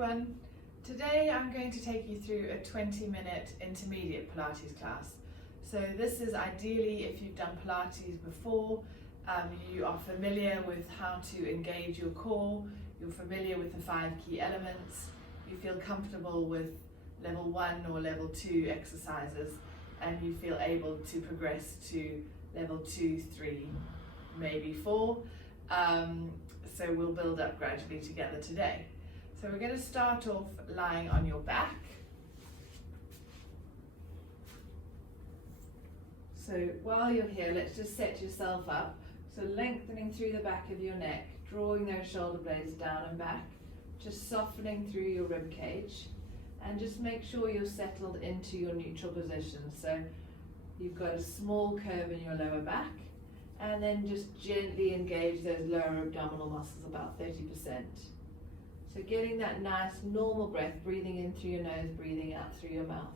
everyone. Today I'm going to take you through a 20-minute intermediate Pilates class. So this is ideally if you've done Pilates before, you are familiar with how to engage your core, you're familiar with the 5 key elements, you feel comfortable with level 1 or level 2 exercises, and you feel able to progress to level 2, 3, maybe 4. So we'll build up gradually together today. So we're going to start off lying on your back. So while you're here, let's just set yourself up. So lengthening through the back of your neck, drawing those shoulder blades down and back, just softening through your rib cage, and just make sure you're settled into your neutral position. So you've got a small curve in your lower back, and then just gently engage those lower abdominal muscles, about 30%. So getting that nice normal breath, breathing in through your nose, breathing out through your mouth.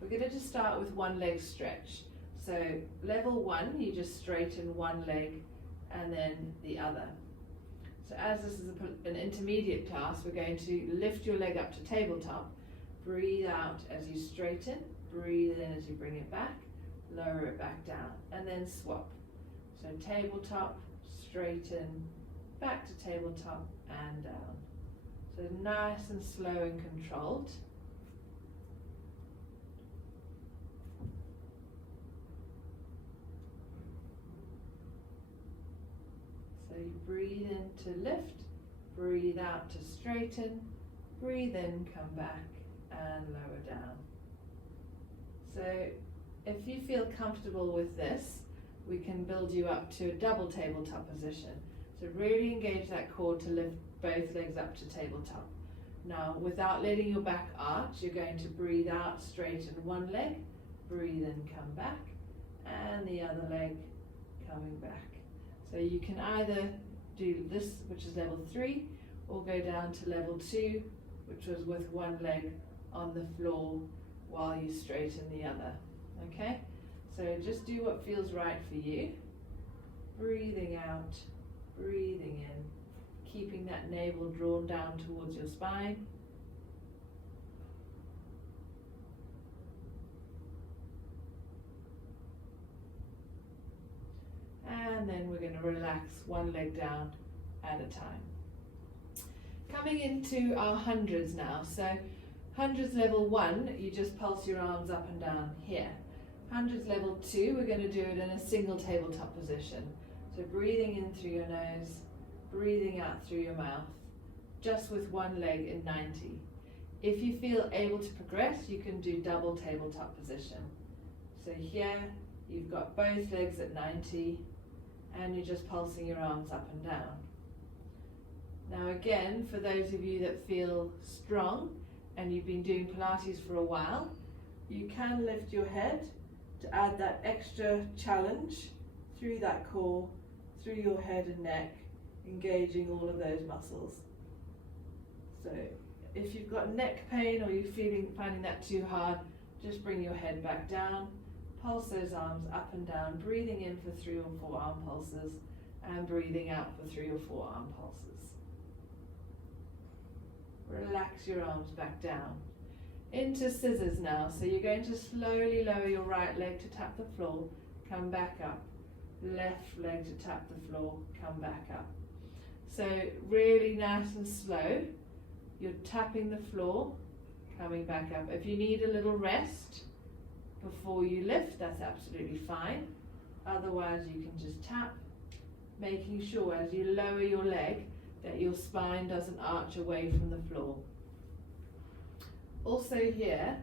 We're going to just start with one leg stretch. So level 1, you just straighten one leg and then the other. So as this is an intermediate class, we're going to lift your leg up to tabletop, breathe out as you straighten, breathe in as you bring it back, lower it back down, and then swap. So tabletop, straighten, back to tabletop and down. So nice and slow and controlled. So you breathe in to lift, breathe out to straighten, breathe in, come back and lower down. So if you feel comfortable with this, we can build you up to a double tabletop position. So really engage that core to lift both legs up to tabletop. Now, without letting your back arch, you're going to breathe out, straighten one leg, breathe in, come back, and the other leg coming back. So you can either do this, which is level 3, or go down to level 2, which was with one leg on the floor while you straighten the other. Okay? So just do what feels right for you. Breathing out, breathing in, keeping that navel drawn down towards your spine. And then we're going to relax one leg down at a time. Coming into our hundreds now. So hundreds level 1, you just pulse your arms up and down here. Hundreds level 2, we're going to do it in a single tabletop position. So breathing in through your nose, breathing out through your mouth, just with one leg in 90. If you feel able to progress, you can do double tabletop position. So here, you've got both legs at 90, and you're just pulsing your arms up and down. Now again, for those of you that feel strong, and you've been doing Pilates for a while, you can lift your head to add that extra challenge through that core, through your head and neck, engaging all of those muscles. So if you've got neck pain or you're finding that too hard, just bring your head back down, pulse those arms up and down, breathing in for 3 or 4 arm pulses and breathing out for 3 or 4 arm pulses. Relax your arms back down. Into scissors now. So you're going to slowly lower your right leg to tap the floor, come back up. Left leg to tap the floor, come back up. So really nice and slow. You're tapping the floor, coming back up. If you need a little rest before you lift, that's absolutely fine. Otherwise you can just tap, making sure as you lower your leg that your spine doesn't arch away from the floor. Also here,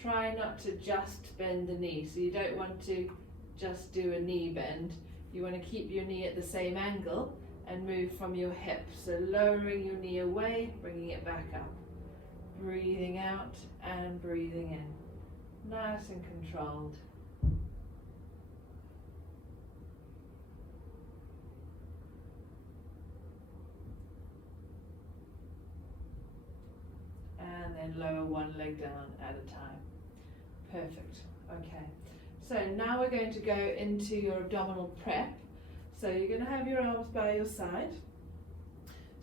try not to just bend the knee. So you don't want to just do a knee bend. You want to keep your knee at the same angle and move from your hip. So lowering your knee away, bringing it back up. Breathing out and breathing in. Nice and controlled. And then lower one leg down at a time. Perfect. Okay. So now we're going to go into your abdominal prep. So you're going to have your arms by your side.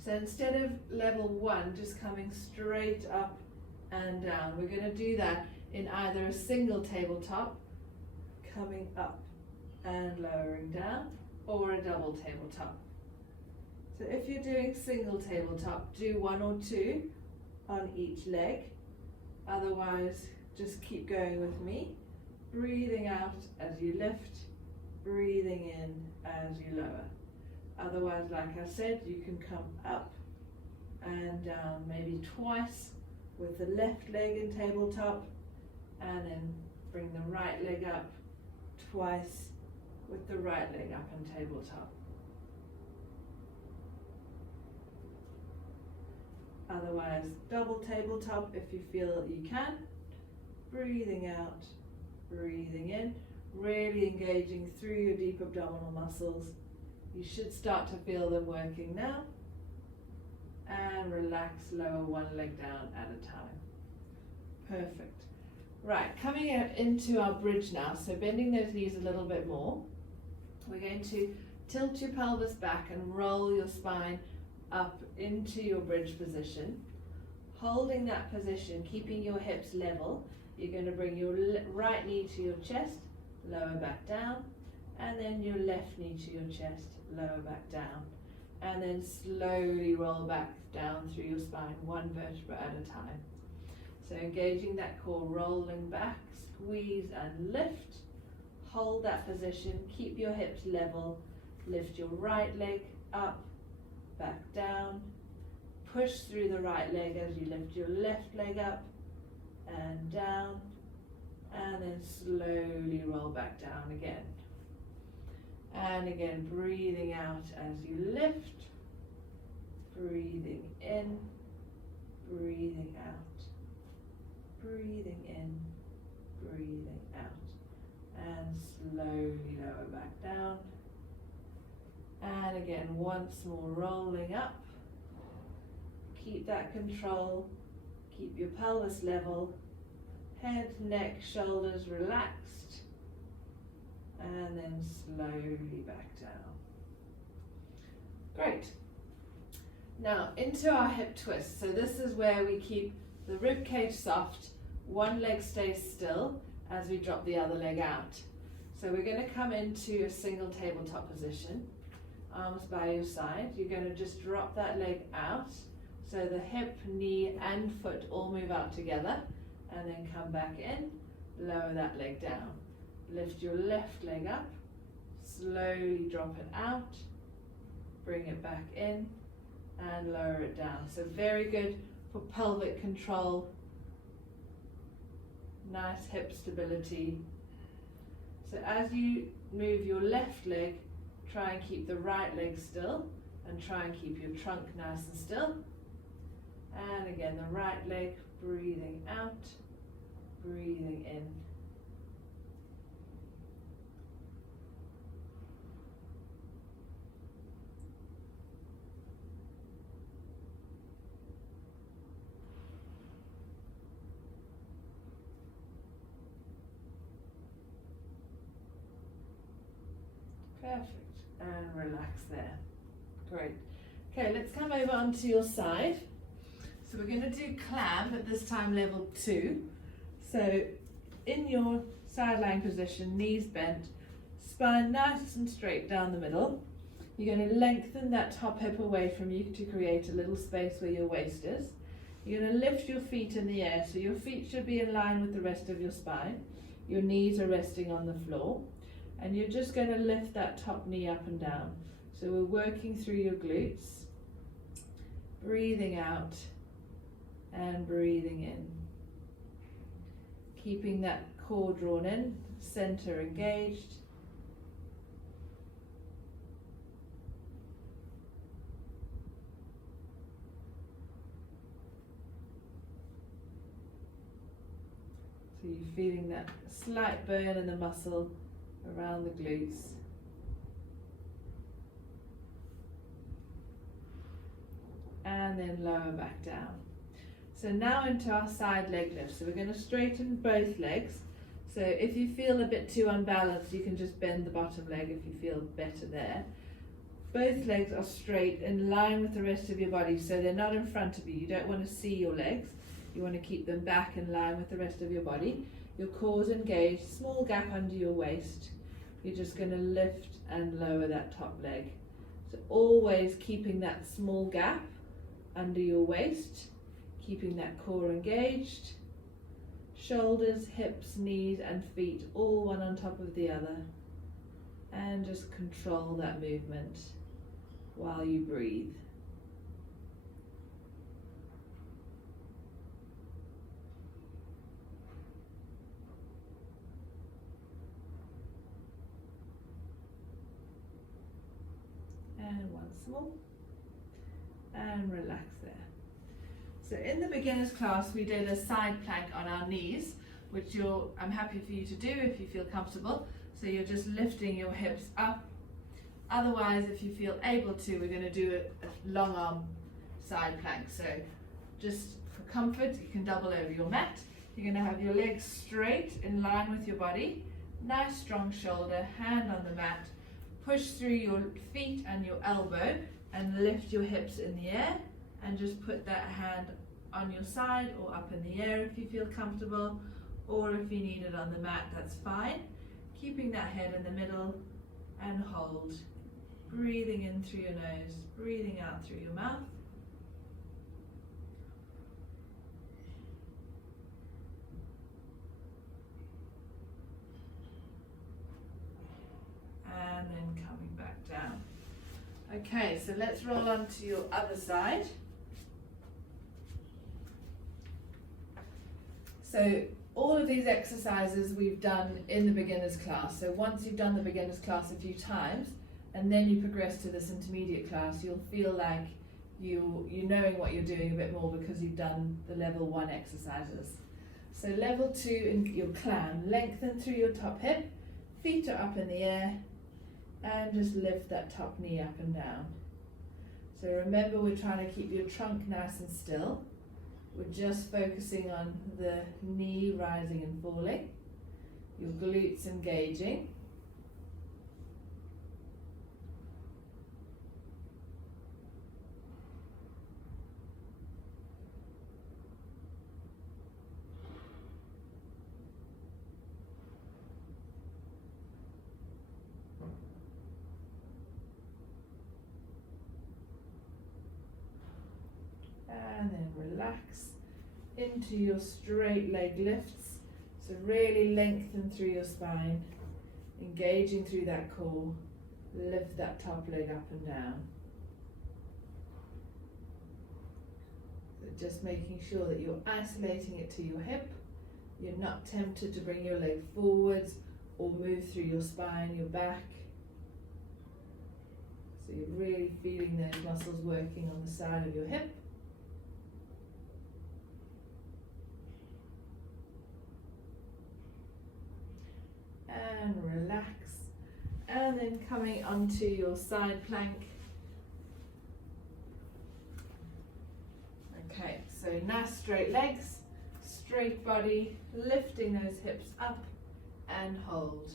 So instead of level 1 just coming straight up and down, we're going to do that in either a single tabletop, coming up and lowering down, or a double tabletop. So if you're doing single tabletop, do 1 or 2 on each leg. Otherwise, just keep going with me. Breathing out as you lift, breathing in as you lower. Otherwise, like I said, you can come up and down maybe twice with the left leg in tabletop, and then bring the right leg up twice with the right leg up in tabletop. Otherwise, double tabletop if you feel you can. Breathing out, breathing in, really engaging through your deep abdominal muscles. You should start to feel them working now. And relax, lower one leg down at a time. Perfect. Right, coming into our bridge now, so bending those knees a little bit more. We're going to tilt your pelvis back and roll your spine up into your bridge position. Holding that position, keeping your hips level, you're going to bring your right knee to your chest, lower back down, and then your left knee to your chest, lower back down, and then slowly roll back down through your spine, one vertebra at a time. So engaging that core, rolling back, squeeze and lift. Hold that position, keep your hips level, lift your right leg up, back down, push through the right leg as you lift your left leg up and down, and then slowly roll back down again. And again, breathing out as you lift, breathing in, breathing out, breathing in, breathing out, and slowly lower back down. And again, once more, rolling up. Keep that control, keep your pelvis level, head, neck, shoulders relaxed, and then slowly back down. Great. Now into our hip twist. So this is where we keep the rib cage soft, one leg stays still as we drop the other leg out. So we're going to come into a single tabletop position, arms by your side. You're going to just drop that leg out, so the hip, knee and foot all move out together, and then come back in, lower that leg down. Lift your left leg up, slowly drop it out, bring it back in, and lower it down. So very good for pelvic control, nice hip stability. So as you move your left leg, try and keep the right leg still, and try and keep your trunk nice and still. And again, the right leg, breathing out, breathing in. Perfect, and relax there. Great. Okay, let's come over onto your side. So we're going to do clam, but this time level 2. So in your side lying position, knees bent, spine nice and straight down the middle. You're going to lengthen that top hip away from you to create a little space where your waist is. You're going to lift your feet in the air, so your feet should be in line with the rest of your spine. Your knees are resting on the floor. And you're just going to lift that top knee up and down. So we're working through your glutes, breathing out and breathing in. Keeping that core drawn in, center engaged. So you're feeling that slight burn in the muscle around the glutes. And then lower back down. So now into our side leg lift. So we're going to straighten both legs. So if you feel a bit too unbalanced, you can just bend the bottom leg if you feel better there. both legs are straight in line with the rest of your body, so they're not in front of you. You don't want to see your legs. You want to keep them back in line with the rest of your body. Your core's engaged, small gap under your waist. You're just going to lift and lower that top leg. So always keeping that small gap under your waist, keeping that core engaged. Shoulders, hips, knees and feet all one on top of the other. And just control that movement while you breathe. And once more. And relax there. So in the beginner's class we did a side plank on our knees, which I'm happy for you to do if you feel comfortable. So you're just lifting your hips up. Otherwise, if you feel able to, we're going to do a long arm side plank. So just for comfort, you can double over your mat. You're going to have your legs straight in line with your body. Nice strong shoulder, hand on the mat. Push through your feet and your elbow and lift your hips in the air. And just put that hand on your side or up in the air if you feel comfortable, or if you need it on the mat, that's fine. Keeping that head in the middle and hold. Breathing in through your nose, breathing out through your mouth. And then coming back down. Okay, so let's roll on to your other side. So all of these exercises we've done in the beginner's class. So once you've done the beginner's class a few times and then you progress to this intermediate class, you'll feel like you're knowing what you're doing a bit more because you've done the level 1 exercises. So level 2 in your clown, lengthen through your top hip, feet are up in the air, and just lift that top knee up and down. So remember, we're trying to keep your trunk nice and still. We're just focusing on the knee rising and falling, your glutes engaging. And then relax into your straight leg lifts. So really lengthen through your spine, engaging through that core. Lift that top leg up and down. So just making sure that you're isolating it to your hip. You're not tempted to bring your leg forwards or move through your spine, your back. So you're really feeling those muscles working on the side of your hip. And relax, and then coming onto your side plank. Okay, so nice straight legs, straight body, lifting those hips up and hold.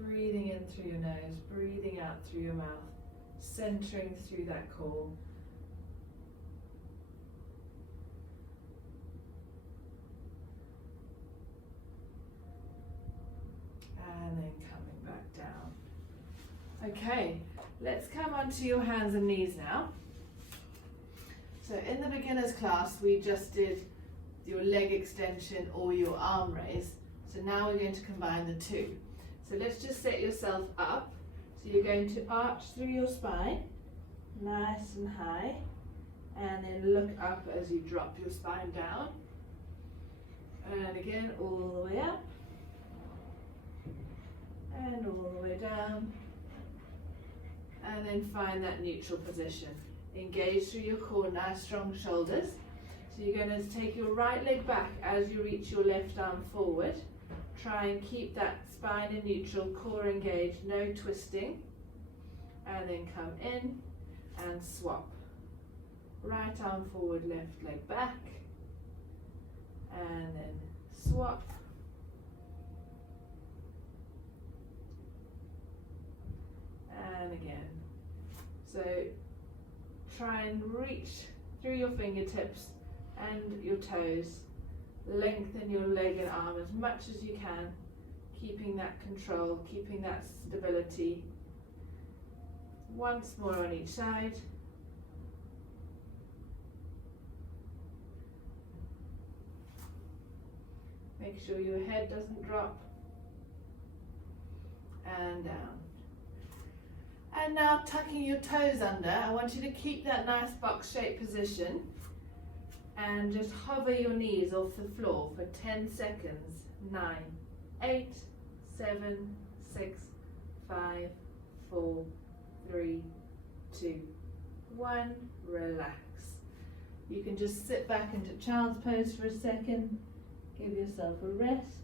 Breathing in through your nose, breathing out through your mouth, centering through that core. And then coming back down. Okay, let's come onto your hands and knees now. So in the beginner's class, we just did your leg extension or your arm raise. So now we're going to combine the two. So let's just set yourself up. So you're going to arch through your spine, nice and high, and then look up as you drop your spine down. And again, all the way up. And all the way down, and then find that neutral position. Engage through your core, nice strong shoulders. So you're going to take your right leg back as you reach your left arm forward. Try and keep that spine in neutral, core engaged, no twisting. And then come in and swap. Right arm forward, left leg back. And then swap. and again. So try and reach through your fingertips and your toes. Lengthen your leg and arm as much as you can, keeping that control, keeping that stability. Once more on each side. Make sure your head doesn't drop. And down. And now tucking your toes under, I want you to keep that nice box-shaped position and just hover your knees off the floor for 10 seconds. 9, 8, 7, 6, 5, 4, 3, 2, 1. Relax. You can just sit back into child's pose for a second. Give yourself a rest.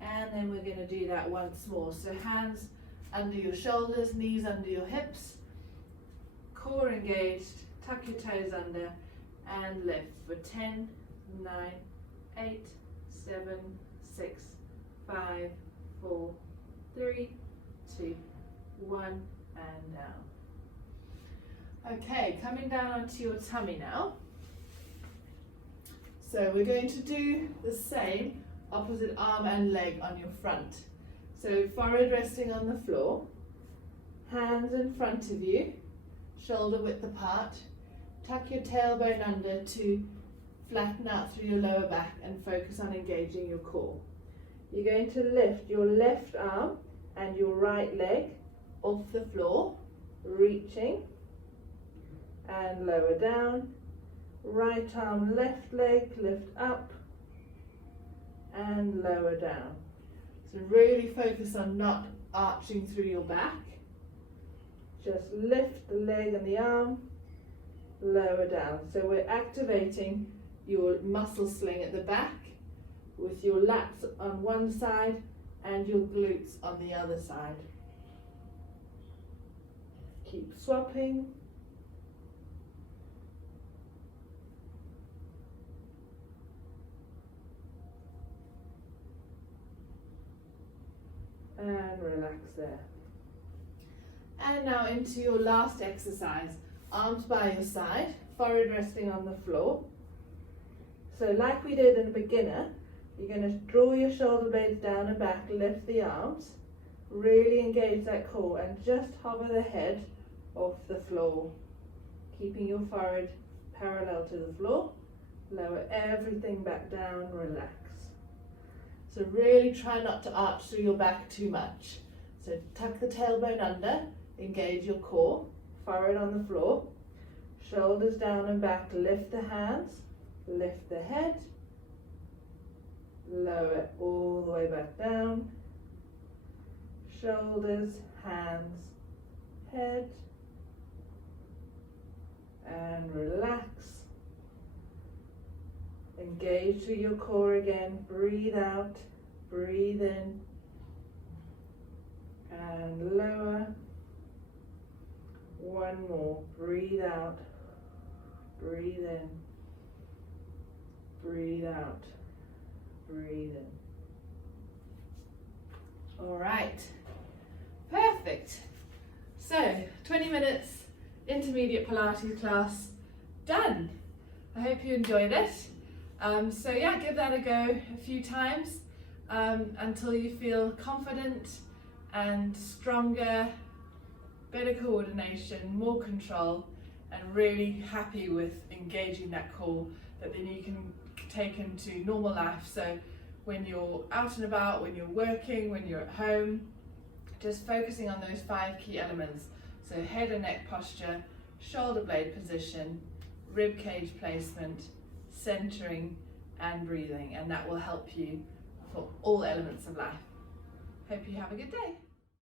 And then we're going to do that once more. So hands under your shoulders, knees under your hips, core engaged, tuck your toes under and lift for 10, 9, 8, 7, 6, 5, 4, 3, 2, 1 and down. Okay, coming down onto your tummy now. So we're going to do the same, opposite arm and leg on your front. So forehead resting on the floor, hands in front of you, shoulder width apart. Tuck your tailbone under to flatten out through your lower back and focus on engaging your core. You're going to lift your left arm and your right leg off the floor, reaching and lower down. Right arm, left leg, lift up and lower down. So really focus on not arching through your back. Just lift the leg and the arm, lower down. So we're activating your muscle sling at the back with your lats on one side and your glutes on the other side. Keep swapping. And relax there. And now into your last exercise. Arms by your side, forehead resting on the floor. So like we did in a beginner, you're going to draw your shoulder blades down and back, lift the arms, really engage that core and just hover the head off the floor, keeping your forehead parallel to the floor. Lower everything back down, relax. So really try not to arch through your back too much. So tuck the tailbone under, engage your core, forehead on the floor, shoulders down and back, lift the hands, lift the head, lower it all the way back down, shoulders, hands, head, and relax. Engage through your core again, breathe out, breathe in, and lower. One more, breathe out, breathe in, breathe out, breathe in. All right, perfect. So 20 minutes intermediate Pilates class done. I hope you enjoyed it. So yeah, give that a go a few times until you feel confident and stronger, better coordination, more control, and really happy with engaging that core that then you can take into normal life. So when you're out and about, when you're working, when you're at home, just focusing on those 5 key elements. So head and neck posture, shoulder blade position, rib cage placement, centering and breathing, and that will help you for all elements of life. Hope you have a good day.